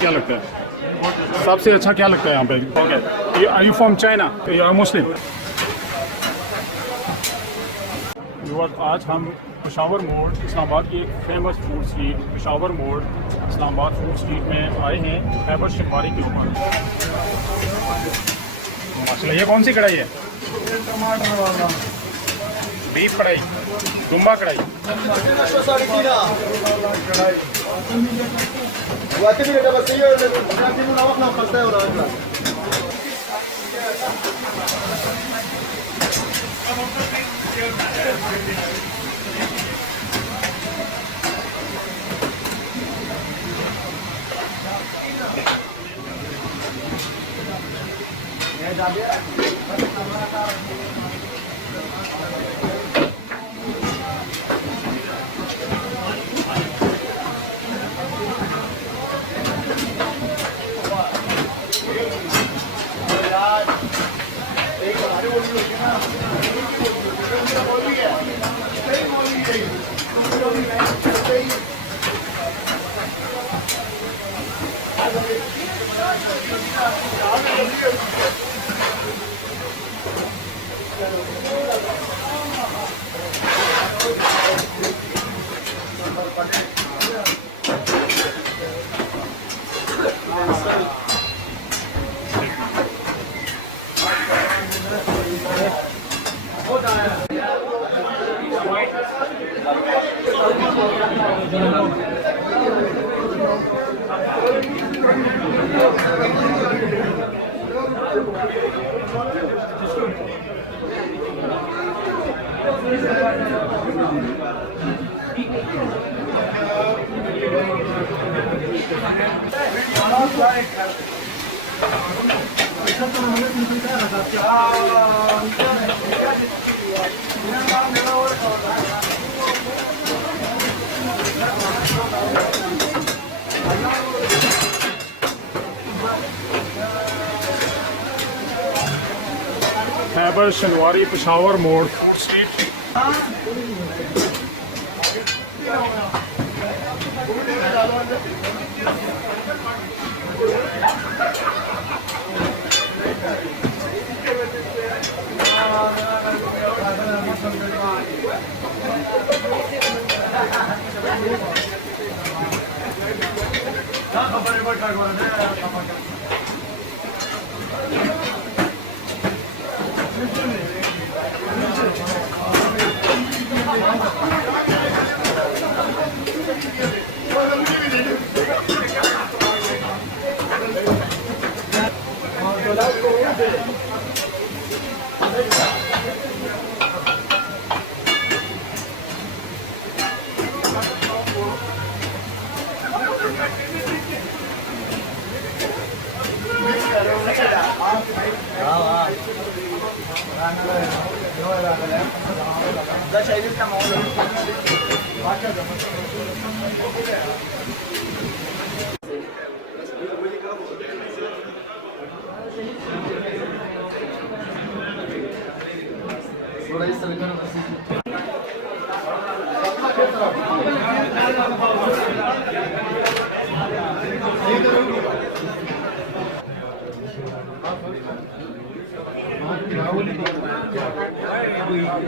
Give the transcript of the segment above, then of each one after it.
क्या लगता है सबसे अच्छा क्या लगता है यहाँ पे? Are you from China? You are Muslim? आज हम पेशावर मोड़ इस्लामाबाद की एक फेमस फूड स्ट्रीट पेशावर मोड़ इस्लामाबाद फूड स्ट्रीट में आए हैं खैबर शिनवारी के ऊपर। माशाल्लाह, ये कौन सी कढ़ाई है? टमाटर वाला बीफ कढ़ाई, दुम्बा कढ़ाई। खैबर शिनवारी पेशावर मोड़ street.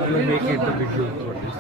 You make it the video for this.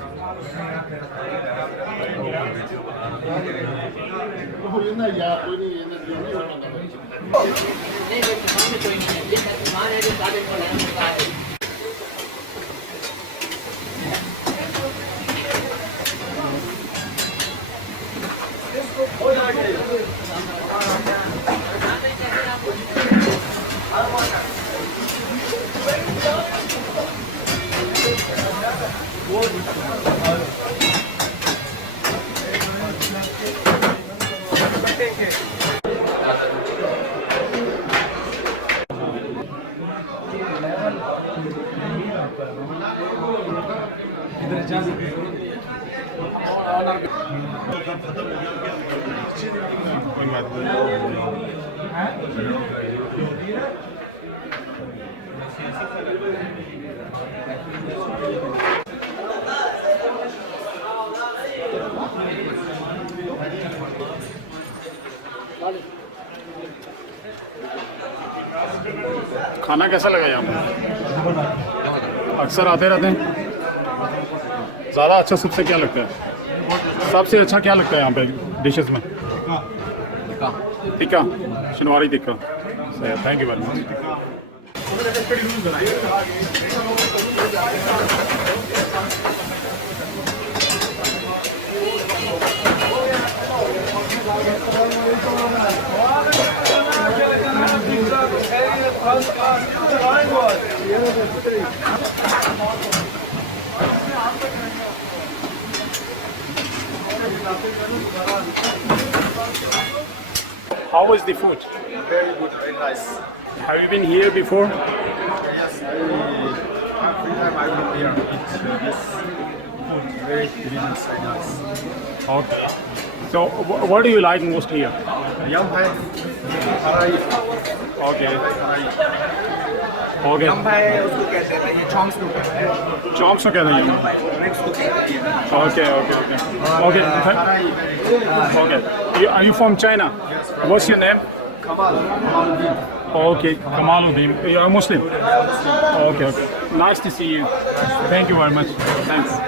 खाना कैसा लगा यहाँ पे? अक्सर आते रहते हैं। ज़्यादा अच्छा सबसे क्या लगता है? सबसे अच्छा क्या लगता है यहाँ पे डिशेस में? Tikka, Shinwari tikka. Thank you very much. How was the food? Very good, very nice. Have you been here before? Yes, every time I will here eat this food. Very delicious and nice. Okay. So, what do you like most here? Yum hai, Karahi, Okay. Karahi. Okay. Yum hai उसको कहते हैं ये chomps को कहते हैं. Chops क्या कहते हैं? Ribs को कहते हैं. Okay. Okay. Karahi very good. Okay. Are you from China? Yes. What's your name? Kamaluddin. Okay. Kamaluddin. You are Muslim? Okay. Nice to see you. Thank you very much. Thanks.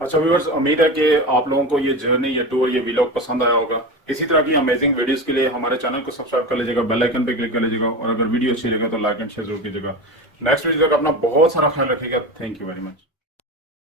अच्छा viewers, उम्मीद है कि आप लोगों को ये journey, ये tour, ये व्लॉग पसंद आया होगा। इसी तरह की अमेजिंग वीडियोस के लिए हमारे चैनल को सब्सक्राइब कर लीजिएगा, बेल आइकन पे क्लिक कर लीजिएगा, और अगर वीडियो अच्छी लगे तो लाइक एंड शेयर जरूर कीजिएगा। नेक्स्ट वीडियो तक अपना बहुत सारा ख्याल रखिएगा। Thank you very much.